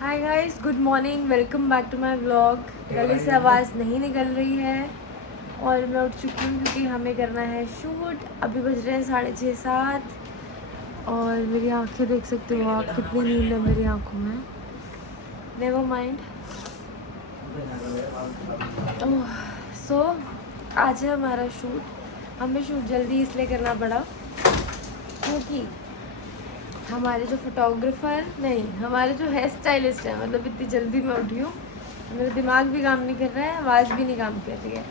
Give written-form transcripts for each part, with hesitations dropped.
Hi guys, good morning, welcome back to my vlog. गले से आवाज़ नहीं निकल रही है और मैं उठ चुकी हूँ क्योंकि हमें करना है शूट। अभी बज रहे हैं 6:30 और मेरी आंखें देख सकते हो आप, कितनी नींद है मेरी आंखों में। Never mind. सो आज है हमारा शूट। हमें शूट जल्दी इसलिए करना पड़ा क्योंकि हमारे जो फोटोग्राफर नहीं, हमारे जो हेयर स्टाइलिस्ट है, मतलब इतनी जल्दी मैं उठी हूँ, मेरा दिमाग भी काम नहीं कर रहा है, आवाज़ भी नहीं काम कर रही है।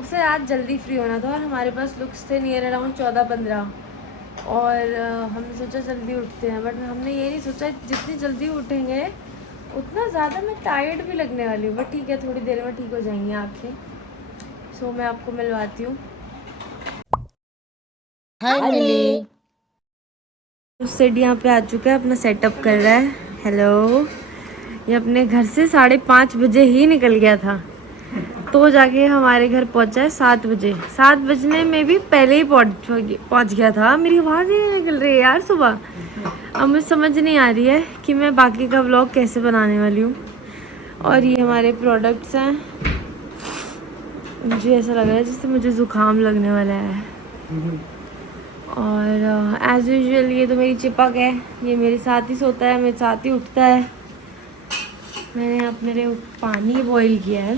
उसे आज जल्दी फ्री होना था और हमारे पास लुक्स थे नियर अराउंड 14-15 और हमने सोचा जल्दी उठते हैं, बट हमने ये नहीं सोचा जितनी जल्दी उठेंगे उतना ज़्यादा मैं टायर्ड भी लगने वाली हूँ। बट ठीक है, थोड़ी देर में ठीक हो जाएंगी आँखें। सो मैं आपको मिलवाती हूँ। हाय मिली। सेट यहाँ पे आ चुका है, अपना सेटअप कर रहा है। हेलो। ये अपने घर से 5:30 बजे ही निकल गया था, तो जाके हमारे घर पहुंचा है 7 बजे। 7 बजने में भी पहले ही पहुंच गया था। मेरी आवाज़ ही नहीं निकल रही है यार सुबह। अब मुझे समझ नहीं आ रही है कि मैं बाकी का व्लॉग कैसे बनाने वाली हूँ। और ये हमारे प्रोडक्ट्स हैं। मुझे ऐसा लग रहा है जैसे मुझे ज़ुकाम लगने वाला है। और एज़ यूजुअल ये तो मेरी चिपक है, ये मेरे साथ ही सोता है, मेरे साथ ही उठता है। मैंने अपने लिए पानी बॉईल किया है,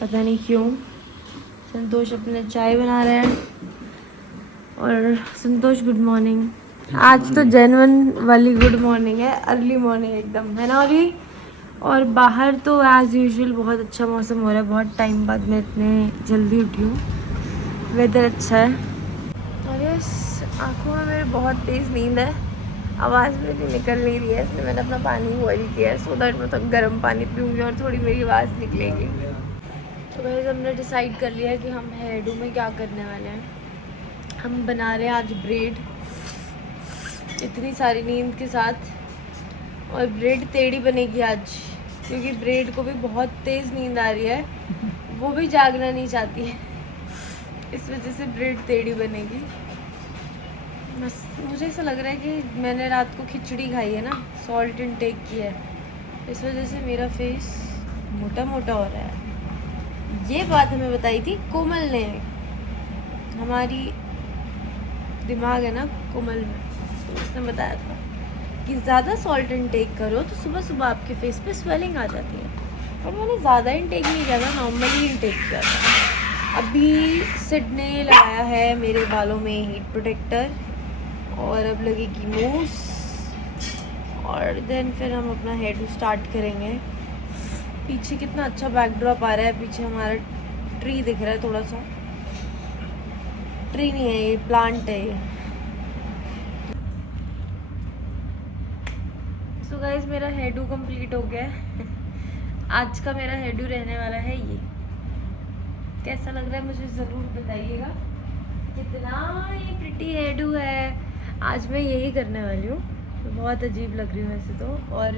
पता नहीं क्यों। संतोष अपने चाय बना रहे हैं। और संतोष गुड मॉर्निंग। आज तो जेन्युइन वाली गुड मॉर्निंग है, अर्ली मॉर्निंग एकदम, है ना अली? और बाहर तो एज़ यूजुअल बहुत अच्छा मौसम हो रहा है। बहुत टाइम बाद मैं इतने जल्दी उठी हूँ, वेदर अच्छा है। और यस, आँखों में मेरे बहुत तेज़ नींद है, आवाज़ मेरी निकल नहीं रही है, इसलिए मैंने अपना पानी बॉईल किया है सो दैट मैं तो गर्म पानी पीऊँगी और थोड़ी मेरी आवाज़ निकलेगी। तो वैसे हमने डिसाइड कर लिया है कि हम हेयर डू में क्या करने वाले हैं। हम बना रहे हैं आज ब्रेड, इतनी सारी नींद के साथ। और ब्रेड टेढ़ी बनेगी आज क्योंकि ब्रेड को भी बहुत तेज़ नींद आ रही है, वो भी जागना नहीं चाहती है, इस वजह से ब्रेड टेढ़ी बनेगी। बस मुझे ऐसा लग रहा है कि मैंने रात को खिचड़ी खाई है ना, सॉल्ट इनटेक की है, इस वजह से मेरा फेस मोटा मोटा हो रहा है। ये बात हमें बताई थी कोमल ने, हमारी दिमाग है ना कोमल में, तो उसने बताया था कि ज़्यादा सॉल्ट इनटेक करो तो सुबह सुबह आपके फेस पे स्वेलिंग आ जाती है। और मैंने ज़्यादा इनटेक नहीं किया था, नॉर्मली इनटेक किया था। अभी सिड ने लगाया है मेरे बालों में हीट प्रोटेक्टर और अब लगेगी मूस और देन फिर हम अपना हेयर टू स्टार्ट करेंगे। पीछे कितना अच्छा बैकड्रॉप आ रहा है, पीछे हमारा ट्री दिख रहा है, थोड़ा सा ट्री नहीं है ये, प्लांट है ये। सो गाइज मेरा हेयर डू कंप्लीट हो गया है। आज का मेरा हेयर डू रहने वाला है ये। कैसा लग रहा है मुझे ज़रूर बताइएगा। कितना ये प्रिटी हेयर डू है, आज मैं यही करने वाली हूँ। तो बहुत अजीब लग रही हूँ वैसे तो। और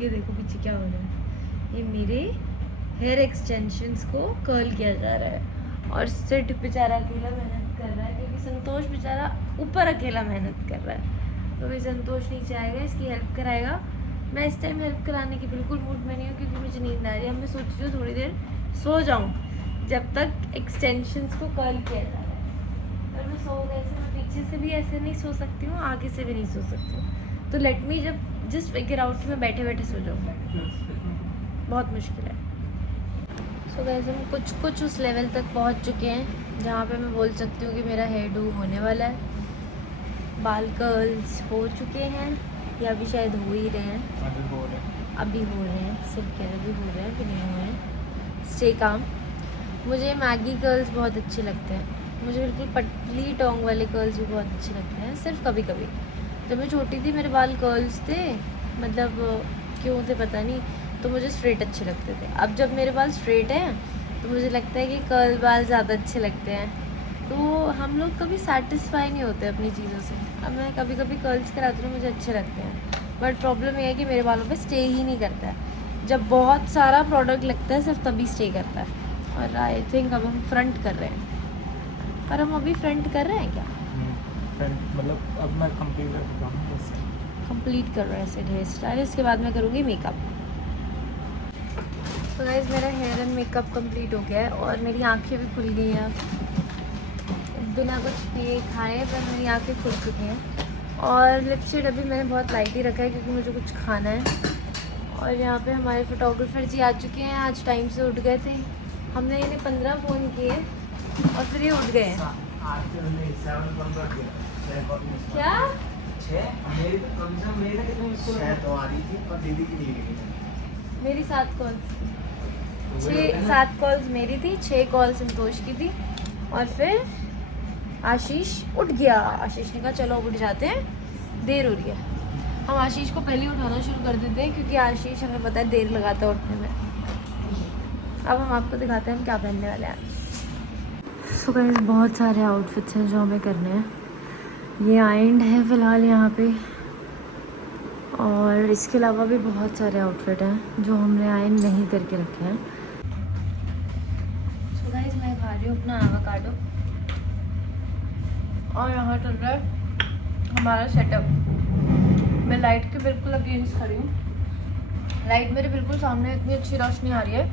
ये देखो पीछे क्या हो रहा है, ये मेरे हेयर एक्सटेंशंस को कर्ल किया जा रहा है और सिड बेचारा अकेला मेहनत कर रहा है क्योंकि संतोष बेचारा ऊपर अकेला मेहनत कर रहा है। तो भी संतोष नीचे आएगा, इसकी हेल्प कराएगा। मैं इस टाइम हेल्प कराने की बिल्कुल मूड में नहीं हूँ क्योंकि मुझे नींद आ रही है। अब मैं सोच रही हूँ थोड़ी देर सो जाऊँ जब तक एक्सटेंशंस को कर्ल किया जा रहा है। और मैं सो गए से मैं पीछे से भी ऐसे नहीं सो सकती हूँ, आगे से भी नहीं सो सकती हूँ। तो लेट मी जब जस्ट फिगर आउट कि मैं बैठे बैठे सो जाऊँ, बहुत मुश्किल है। सो वैसे हम कुछ उस लेवल तक पहुँच चुके हैं जहाँ पे मैं बोल सकती हूँ कि मेरा हेयर डू होने वाला है। बाल कर्ल्स हो चुके हैं या अभी शायद हो ही रहे हैं, अभी हो रहे हैं, सिर्फ कह रहे अभी हो रहे हैं, अभी नहीं हुए हैं। Stay calm. मुझे मैगी कर्ल्स बहुत अच्छे लगते हैं, मुझे बिल्कुल पतली टोंग वाले कर्ल्स भी बहुत अच्छे लगते हैं, सिर्फ कभी कभी। जब मैं छोटी थी मेरे बाल कर्ल्स थे, मतलब क्यों थे पता नहीं, तो मुझे स्ट्रेट अच्छे लगते थे। अब जब मेरे बाल स्ट्रेट हैं तो मुझे लगता है कि कर्ल बाल ज़्यादा अच्छे लगते हैं। तो हम लोग कभी सेटिस्फाई नहीं होते अपनी चीज़ों से। अब मैं कभी कभी कर्ल्स कराती हूँ, मुझे अच्छे लगते हैं, बट प्रॉब्लम ये है कि मेरे बालों पे स्टे ही नहीं करता है। जब बहुत सारा प्रोडक्ट लगता है सिर्फ तभी स्टे करता है। और आई थिंक अब हम फ्रंट कर रहे हैं, पर हम अभी फ्रंट कर रहे हैं क्या? फ्रंट मतलब अब मैं कंप्लीट कर चुका हूँ बस। कंप्लीट कर रहा है ऐसे हेयर स्टाइल। इसके बाद मैं करूँगी मेकअप। तो गाइस मेरा हेयर एंड मेकअप कंप्लीट हो गया है और मेरी आंखें भी खुल गई हैं। बिना कुछ पिए खाए पर मेरी आंखें खुल चुकी हैं। और लिपस्टिक अभी मैंने बहुत लाइट ही रखा है क्योंकि मुझे कुछ खाना है। और यहाँ पे हमारे फोटोग्राफर जी आ चुके हैं। आज टाइम से उठ गए थे। हमने इन्हें 15 फ़ोन किए और फिर ये उठ गए हैं। क्या मेरी 7 कॉल्स 7 कॉल्स मेरी थी, 6 कॉल संतोष की थी। और फिर आशीष उठ गया। आशीष ने कहा चलो उठ जाते हैं, देर हो रही है। हम आशीष को पहले उठाना शुरू कर देते हैं क्योंकि आशीष हमें पता है देर लगाता है उठने में। अब हम आपको दिखाते हैं हम क्या पहनने वाले हैं। सो गाइस बहुत सारे आउटफिट्स हैं जो हमें करने हैं। ये आइंड है फ़िलहाल यहाँ पे, और इसके अलावा भी बहुत सारे आउटफिट हैं जो हमने आयन नहीं करके रखे हैं। सो गाइस मैं खा रही हूँ अपना एवोकाडो और यहाँ चल रहा है हमारा सेटअप। मैं लाइट के बिल्कुल अगेंस्ट खड़ी हूँ। लाइट मेरे बिल्कुल सामने इतनी अच्छी रोशनी आ रही है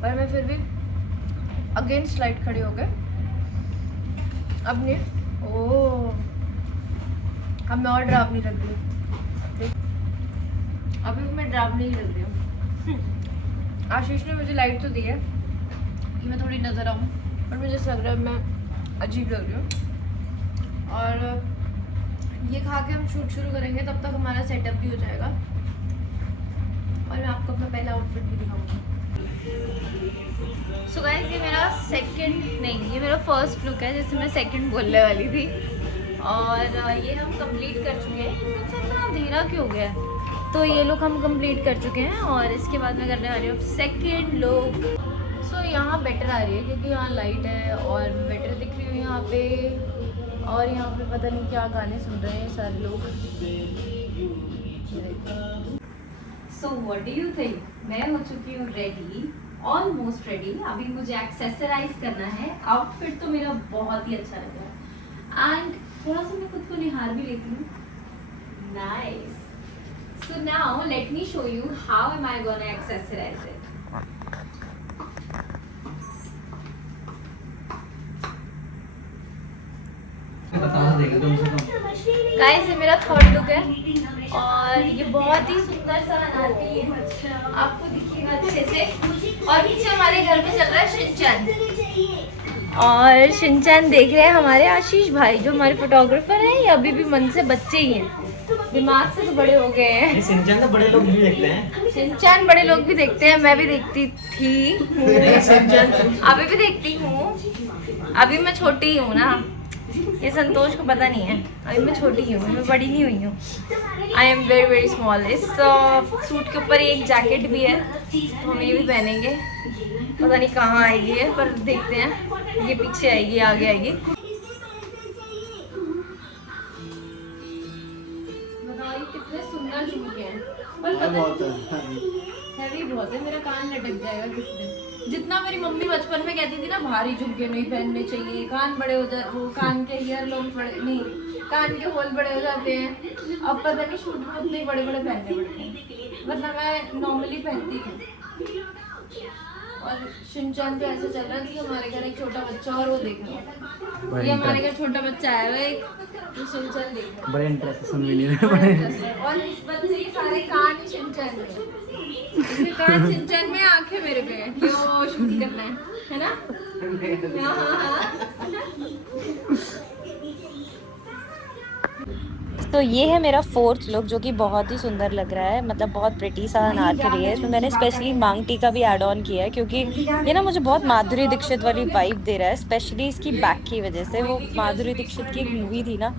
पर मैं फिर भी अगेंस्ट लाइट खड़ी हो गए। अब नहीं अब मैं और डरावनी लग रही हूँ। अभी मैं डरावनी ही लग रही हूँ। आशीष ने मुझे लाइट तो दी है कि मैं थोड़ी नज़र आऊँ, पर मुझे ऐसा लग रहा है मैं अजीब लग रही हूँ। और ये खा के हम शूट शुरू करेंगे, तब तक हमारा सेटअप भी हो जाएगा और मैं आपको अपना पहला आउटफिट भी दिखाऊंगी। सो गाइस ये मेरा ये मेरा फर्स्ट लुक है जिससे मैं सेकंड बोलने वाली थी। और ये हम कंप्लीट कर चुके हैं। इतना अंधेरा क्यों हो गया? तो ये लुक हम कंप्लीट कर चुके हैं और इसके बाद मैं करने वाली हूँ सेकंड लुक। सो यहाँ बेटर आ रही है क्योंकि यहाँ लाइट है और बेटर दिख रही हूँ यहाँ पे। और यहाँ पे पता नहीं क्या गाने सुन रहे हैं सारे लोग। So what do you think? मैं हो चुकी हूँ रेडी, ऑलमोस्ट रेडी। अभी मुझे एक्सेसराइज करना है। आउटफिट तो मेरा बहुत ही अच्छा लग रहा है एंड थोड़ा सा मैं खुद को निहार भी लेती हूँ। Nice. So now let me show you how am I gonna accessorise it. Guys ये मेरा थर्ड लुक है और ये बहुत ही सुंदर सा अनारकली है, आपको दिखेगा अच्छे से। और पीछे हमारे घर में चल रहा है शिनचैन, और शिनचैन देख रहे हैं हमारे आशीष भाई जो हमारे फोटोग्राफर हैं। ये अभी भी मन से बच्चे ही हैं, दिमाग से तो बड़े हो गए हैं। शिनचैन तो बड़े लोग भी देखते हैं। शिनचैन बड़े लोग भी देखते हैं, मैं भी देखती थी, अभी भी देखती हूँ। अभी मैं छोटी ही हूँ ना, ये संतोष को पता नहीं है। अभी मैं छोटी ही हूँ, मैं बड़ी नहीं हुई हूँ। I am very very small. इस सूट के ऊपर एक जैकेट भी है तो हम ये भी पहनेंगे। पता नहीं कहाँ आएगी है पर देखते हैं। ये पीछे आएगी आगे आएगी। बताओ कितने सुंदर झुमके हैं, पर हैवी बहुत है। मेरा कान लटक जाएगा किसी दिन। जितना मेरी मम्मी बचपन में कहती थी ना भारी झुमके नहीं पहनने चाहिए, कान बड़े हो जाए, वो कान के ईयर लोग बड़े नहीं, कान के होल बड़े हो जाते हैं। अब पता नहीं शूट में उतने बड़े बड़े पहनने पड़ते हैं, वरना मैं नॉर्मली पहनती हूँ। और शिनचैन तो ऐसे चल रहा है कि हमारे घर एक छोटा बच्चा और वो देख रहा है। ये हमारे घर छोटा बच्चा आया हुआ है एक, तो शिनचैन देख रहा है। बड़े इंटरेस्ट सुन भी नहीं रहे। और इस बच्चे के सारे कान ही शिनचैन में, इसके कान शिनचैन में, आंखें मेरे पे हैं कि वो शूट करना है ना? तो ये है मेरा फोर्थ लुक जो कि बहुत ही सुंदर लग रहा है, मतलब बहुत प्रिटी सा अनारकली है। तो मैंने स्पेशली मांग टीका भी ऐड ऑन किया है क्योंकि ये ना मुझे बहुत माधुरी दीक्षित वाली वाइब दे रहा है, स्पेशली इसकी बैक की वजह से। वो माधुरी दीक्षित की एक मूवी थी ना,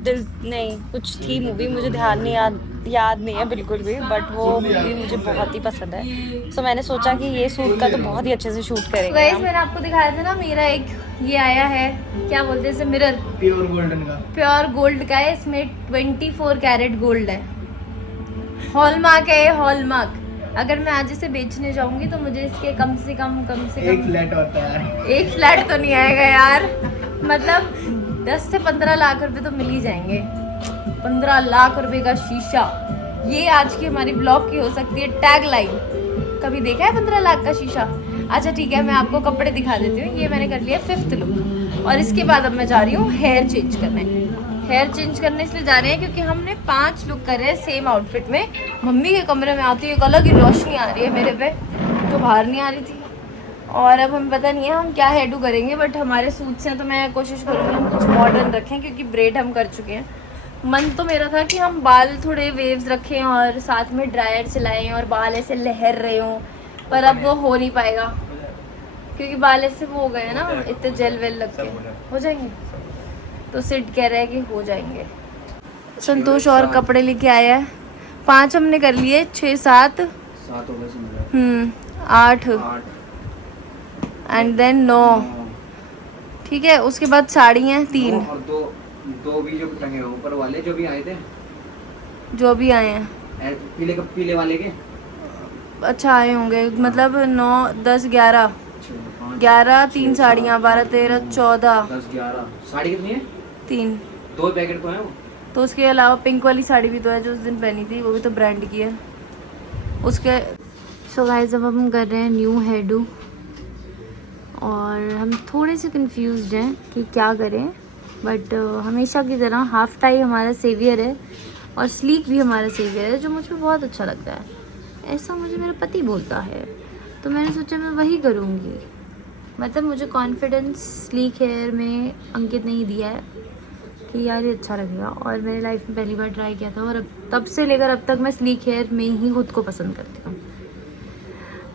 दिल नहीं कुछ थी मूवी, मुझे ध्यान नहीं याद नहीं है बिल्कुल भी, बट वो मूवी मुझे बहुत ही पसंद है। सो मैंने सोचा कि ये सूट का तो बहुत ही अच्छे से शूट करेंगे। गाइस मैंने आपको दिखाया था ना, मेरा एक ये आया है, क्या बोलते हैं इसे, मिरर, प्योर गोल्डन का, प्योर गोल्ड का है। इसमें 24 कैरेट गोल्ड है, हॉलमार्क है, हॉलमार्क। अगर मैं आज इसे बेचने जाऊंगी तो मुझे इसके कम से कम एक फ्लैट होता है यार। एक फ्लैट तो नहीं आएगा यार, मतलब 10 से 15 लाख रुपए तो मिल ही जाएंगे। 15 लाख रुपए का शीशा, ये आज की हमारी ब्लॉग की हो सकती है टैग लाइन। कभी देखा है 15 लाख का शीशा? अच्छा ठीक है, मैं आपको कपड़े दिखा देती हूँ। ये मैंने कर लिया 5th लुक, और इसके बाद अब मैं जा रही हूँ हेयर चेंज करने। हेयर चेंज करने इसलिए जा रहे हैं क्योंकि हमने 5 लुक कर रहे हैं सेम आउटफिट में। मम्मी के कमरे में आती है एक अलग ही रोशनी आ रही है मेरे पे, जो बाहर नहीं आ रही थी। और अब हमें पता नहीं है हम क्या हेयर डू करेंगे, बट हमारे सूट्स हैं तो मैं कोशिश करूँगी हम कुछ मॉडर्न रखें, क्योंकि ब्रेड हम कर चुके हैं। मन तो मेरा था कि हम बाल थोड़े वेव्स रखें और साथ में ड्रायर चलाएं और बाल ऐसे लहर रहे हों, पर अब वो हो नहीं पाएगा क्योंकि बाल ऐसे वो हो गए हैं ना, इतने जेल वेल लग के। हो जाएंगे तो सिड कह रहा है कि हो जाएंगे। संतोष और कपड़े लेके आया है। 5 हमने कर लिए, 6 7 7 हो गए, 8 एंड देन 9। ठीक है, उसके बाद साड़ी हैं 3 और दो भी जो टंगे हैं ऊपर वाले, जो भी आए थे, जो भी आए हैं। पीले वाले के अच्छा आए होंगे, मतलब 9 10 11 11 3 साड़ियाँ 12 13 14 10 11 साड़ी कितनी है? 3। 2 पैकेट तो है वो। तो उसके अलावा पिंक वाली साड़ी भी तो है जो उस दिन पहनी थी, वो भी तो ब्रांड की है उसके। सो गाइस अब हम कर रहे हैं न्यू हेयर डू, और हम थोड़े से कंफ्यूज्ड हैं कि क्या करें, बट हमेशा की तरह हाफ टाई हमारा सेवियर है और स्लीक भी हमारा सेवियर है, जो मुझ में बहुत अच्छा लगता है। ऐसा मुझे मेरा पति बोलता है, तो मैंने सोचा मैं वही करूँगी। मतलब मुझे कॉन्फिडेंस स्लीक हेयर में अंकित नहीं दिया है कि यार ये अच्छा लगेगा, और मेरी लाइफ में पहली बार ट्राई किया था, और अब तब से लेकर अब तक मैं स्लीक हेयर में ही खुद को पसंद करती हूँ।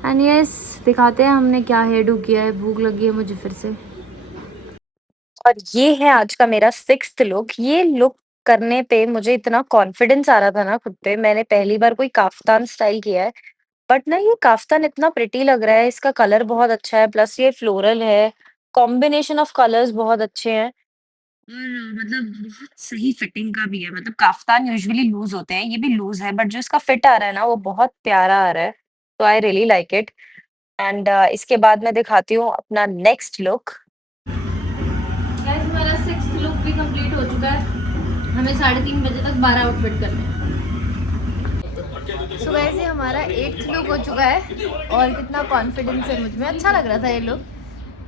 एंड यस, दिखाते हैं हमने क्या हेयर डू किया है। भूख लगी है मुझे फिर से। और ये है आज का मेरा 6th लुक। ये लुक करने पे मुझे इतना कॉन्फिडेंस आ रहा था ना खुद पे। मैंने पहली बार कोई काफ्तान स्टाइल किया है, बट ना ये काफ्तान इतना प्रिटी लग रहा है, इसका कलर बहुत अच्छा है, प्लस ये फ्लोरल है, कॉम्बिनेशन ऑफ कलर्स बहुत अच्छे हैं, और मतलब बहुत सही फिटिंग का भी है। मतलब काफ्तान यूजुअली लूज होते हैं, ये भी लूज है, बट जो इसका फिट आ रहा है ना वो बहुत प्यारा आ रहा है, तो I really like it. And इसके बाद मैं दिखाती हूँ अपना नेक्स्ट लुक। गाइस हमारा 6th लुक भी कंप्लीट हो चुका है। हमें 3:30 बजे तक 12 आउटफिट करने हैं। सो गाइस ये हमारा 8th लुक हो चुका है, और कितना कॉन्फिडेंस है मुझ में। अच्छा लग रहा था ये लुक,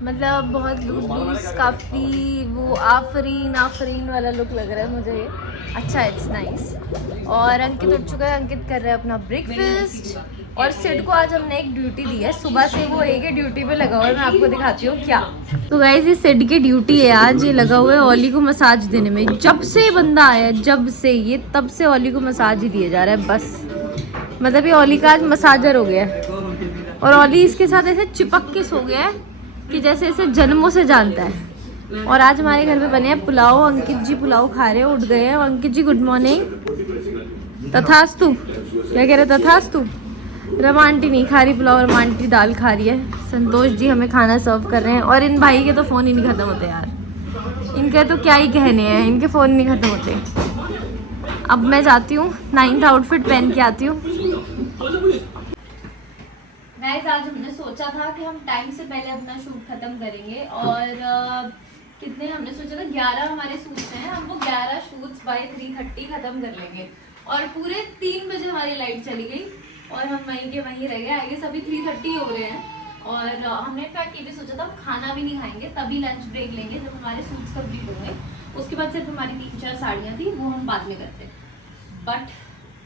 मतलब बहुत लूज लूज, काफ़ी वो आफरीन वाला लुक लग रहा है मुझे ये। अच्छा है, इट्स नाइस। और अंकित उठ चुका है, अंकित कर रहा है अपना ब्रेकफास्ट। और सिड को आज हमने एक ड्यूटी दी है, सुबह से वो एक ही ड्यूटी पे लगा हुआ है। मैं आपको दिखाती हूँ क्या। तो गाइस ये सिड की ड्यूटी है आज, ये लगा हुआ है ओली को मसाज देने में। जब से बंदा आया, जब से ये, तब से ओली को मसाज ही दिया जा रहा है बस। मतलब ये ओली का आज मसाजर हो गया है, और ओली इसके साथ ऐसे चिपक के सो गया है कि जैसे इसे जन्मों से जानता है। और आज हमारे घर पे बने हैं पुलाव। अंकित जी पुलाव खा रहे हैं, उठ गए हैं। और अंकित जी गुड मॉर्निंग। तथास्तु, क्या कह रहे तथास्तु। रमा आंटी नहीं खा रही पुलाव, रमा आंटी दाल खा रही है। संतोष जी हमें खाना सर्व कर रहे हैं, और इन भाई केलो फ़ोन ही नहीं ख़त्म होते यार। इनके तो क्या ही कहने हैं, इनके फ़ोन नहीं ख़त्म होते। अब मैं जाती हूँ 9th आउटफिट पहन के आती हूँ। गाइस आज हमने सोचा था कि हम टाइम से पहले अपना शूट खत्म करेंगे, और कितने हमने सोचा था 11 हमारे शूट्स हैं, हम वो 11 शूट्स बाय 3:30 खत्म कर लेंगे। और पूरे 3 बजे हमारी लाइट चली गई और हम वहीं के वहीं रह गए। आगे सभी 3:30 हो गए हैं। और हमने इनफैक्ट ये भी सोचा था हम खाना भी नहीं खाएंगे, तभी लंच ब्रेक लेंगे जब हमारे शूट्स कंप्लीट होंगे। उसके बाद सिर्फ हमारी 3-4 साड़ियाँ थी, वो हम बाद में करते। बट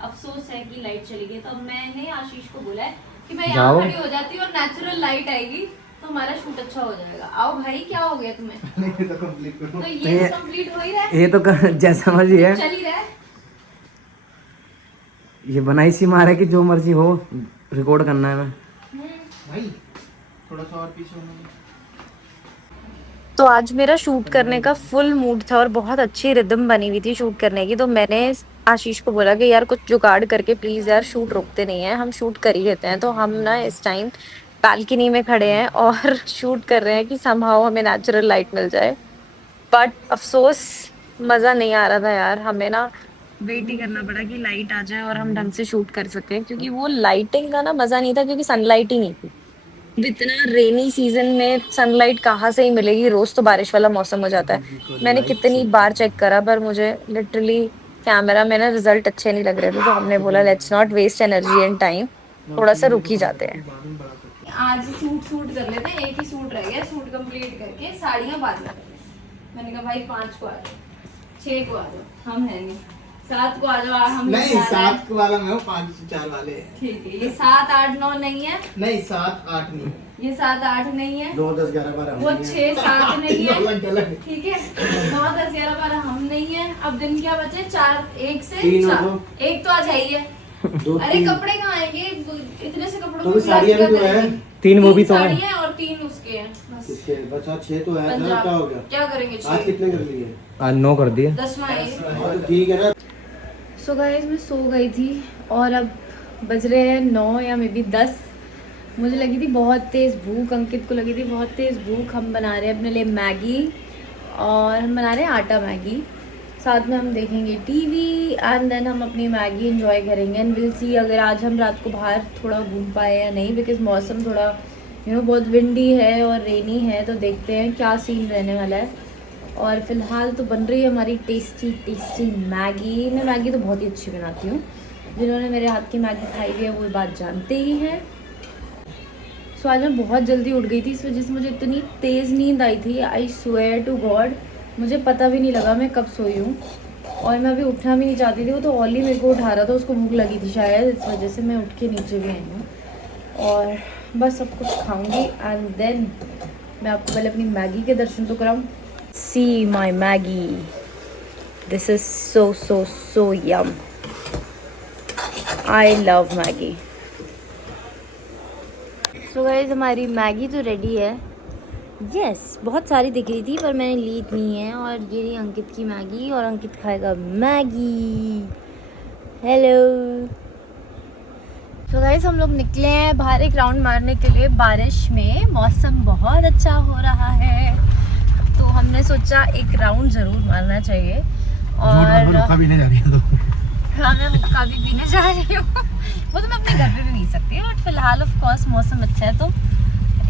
अफसोस है कि लाइट चली गई, तो मैंने आशीष को बोला है कि मैं यहाँ खड़ी हो जाती हूँ और नेचुरल लाइट आएगी तो हमारा शूट अच्छा हो जाएगा। आओ भाई, क्या हो गया तुम्हें? ये तो कंप्लीट करो। तो ये तो कंप्लीट हो ही रहा है, ये तो जैसा मर्जी है, चल ही रहा है। ये बनाई सी मार है कि जो मर्जी हो रिकॉर्ड करना है। मैं भाई थोड़ा सा और पीछे होना। तो आज मेरा शूट करने का फुल मूड था और बहुत अच्छी रिदम बनी हुई थी शूट करने की। तो मैंने आशीष को बोला कि यार कुछ जुगाड़ करके प्लीज़ यार, शूट रोकते नहीं हैं, हम शूट कर ही लेते हैं। तो हम ना इस टाइम बालकनी में खड़े हैं और शूट कर रहे हैं कि समहाउ हमें नेचुरल लाइट मिल जाए। बट अफसोस मज़ा नहीं आ रहा था यार, हमें ना वेट ही करना पड़ा कि लाइट आ जाए और हम ढंग से शूट कर सकें, क्योंकि वो लाइटिंग का ना मज़ा नहीं था, क्योंकि सनलाइट ही नहीं थी। इतना रेनी सीजन में सनलाइट कहाँ से ही मिलेगी, रोज तो बारिश वाला मौसम हो जाता है। मैंने कितनी बार चेक करा पर मुझे लिटरली कैमरा में ना रिजल्ट अच्छे नहीं लग रहे थे, तो हमने बोला let's not waste energy and time, थोड़ा सा रुक ही जाते हैं। आज सूट कर लेते हैं, एक ही सूट रह गया, सूट कंप्लीट करके साड़ियाँ बाद में। मैंने कहा भाई 5 को आ जाओ, 6 को आ जाओ, हम है नहीं, 7 को आ जाओ, हम नहीं 7 वाला मैं हूँ, 5 से 4 वाले हैं। ठीक है, ये 7 8 9 नहीं है, नहीं 7 8 नहीं, ये 7 8 नहीं है, 9 10 11 12 वो 6 7 नहीं है, गलत। ठीक है, 9 10 11 12 हम नहीं है। अब दिन क्या बचे, 4 1 से 3 4, एक तो आ जाइए। 2 अरे कपड़े कहाँ आएंगे, इतने से कपड़ों तो को साड़ियाँ भी तो है, 3 वो भी तो है। साड़ियाँ और 3 उसके हैं बस। इसके बचा 6 तो है, पंजाब। क्या हो गया? क्या करेंगे आज 6? कितने कर लिए? आज 9 कर दिए। 10वां है। हाँ, तो ठीक है ना। सो गाइस मैं सो गई थी और अब बज रहे हैं 9 या मे बी 10। मुझे लगी थी बहुत तेज़ भूख, अंकित को लगी थी बहुत तेज़ भूख। हम बना रहे हैं अपने लिए मैगी और हम बना रहे हैं आटा मैगी, साथ में हम देखेंगे टीवी एंड देन हम अपनी मैगी एंजॉय करेंगे एंड विल सी अगर आज हम रात को बाहर थोड़ा घूम पाए या नहीं, बिकॉज मौसम थोड़ा बहुत विंडी है और रेनी है, तो देखते हैं क्या सीन रहने वाला है। और फिलहाल तो बन रही है हमारी टेस्टी टेस्टी मैगी। मैं मैगी तो बहुत ही अच्छी बनाती हूँ, जिन्होंने मेरे हाथ की मैगी खाई हुई है वो बात जानते ही हैं। सो आज मैं बहुत जल्दी उठ गई थी, इस वजह से मुझे इतनी तेज़ नींद आई थी, आई स्वेयर टू गॉड मुझे पता भी नहीं लगा मैं कब सोई हूँ। और मैं अभी उठना भी नहीं चाहती थी, वो तो ऑली मेरे को उठा रहा था, उसको भूख लगी थी शायद, इस वजह से मैं उठ के नीचे भी आई हूँ। और बस सब कुछ खाऊंगी एंड देन मैं आपको पहले अपनी मैगी के दर्शन तो कराऊँ। See my Maggi, this is so so so yum, I love Maggi. So guys हमारी मैगी तो रेडी है। यस बहुत सारी दिख रही थी पर मैंने ली इतनी है। और ये रही अंकित की मैगी और अंकित खाएगा मैगी। हेलो। तो गाइस हम लोग निकले हैं बाहर एक राउंड मारने के लिए बारिश में, मौसम बहुत अच्छा हो रहा है तो हमने सोचा एक राउंड ज़रूर मारना चाहिए। और रुका भी नहीं जा रही है तो हाँ मैं हुक्का भी पीने जा रही हूँ वो तो मैं अपने घर पे भी पी सकती हूँ, बट फिलहाल ऑफ कोर्स मौसम अच्छा है तो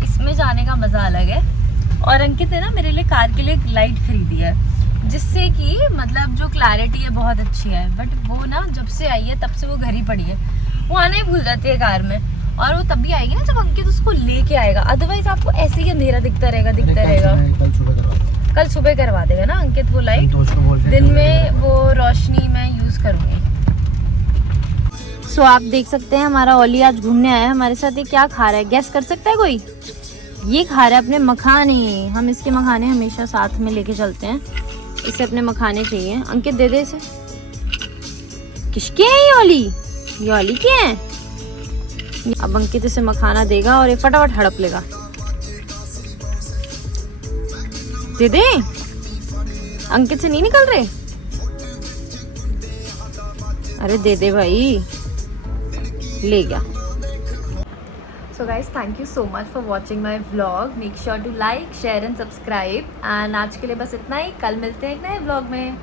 इसमें जाने का मज़ा अलग है। और अंकित ने ना मेरे लिए कार के लिए एक लाइट खरीदी है, जिससे कि मतलब जो क्लैरिटी है बहुत अच्छी है, बट वो ना जब से आई है तब से वो घर ही पड़ी है, वो आना ही भूल जाती है कार में। और वो तभी आएगी ना जब अंकित उसको लेके आएगा, अदरवाइज आपको ऐसे ही अंधेरा दिखता रहेगा। कल सुबह करवा देगा ना अंकित वो लाइट, दिन में वो रोशनी मैं यूज़ करूँगी। सो आप देख सकते हैं हमारा ओली आज घूमने आया है हमारे साथ। ये क्या खा रहा है, गैस कर सकता है कोई? ये खा रहा है अपने मखाने। हम इसके मखाने हमेशा साथ में लेके चलते हैं, इसे अपने मखाने चाहिए। अंकित दे दे इसे। किसके हैं ये ओली? ये ओली के हैं? अब अंकित इसे मखाना देगा और ये फटाफट हड़प लेगा। दे दे, अंकित से नहीं निकल रहे। अरे दे दे भाई, ले गया। So guys thank you so much for watching my vlog. Make sure to like share and subscribe and आज के लिए बस इतना ही। कल मिलते हैं एक नए व्लॉग में।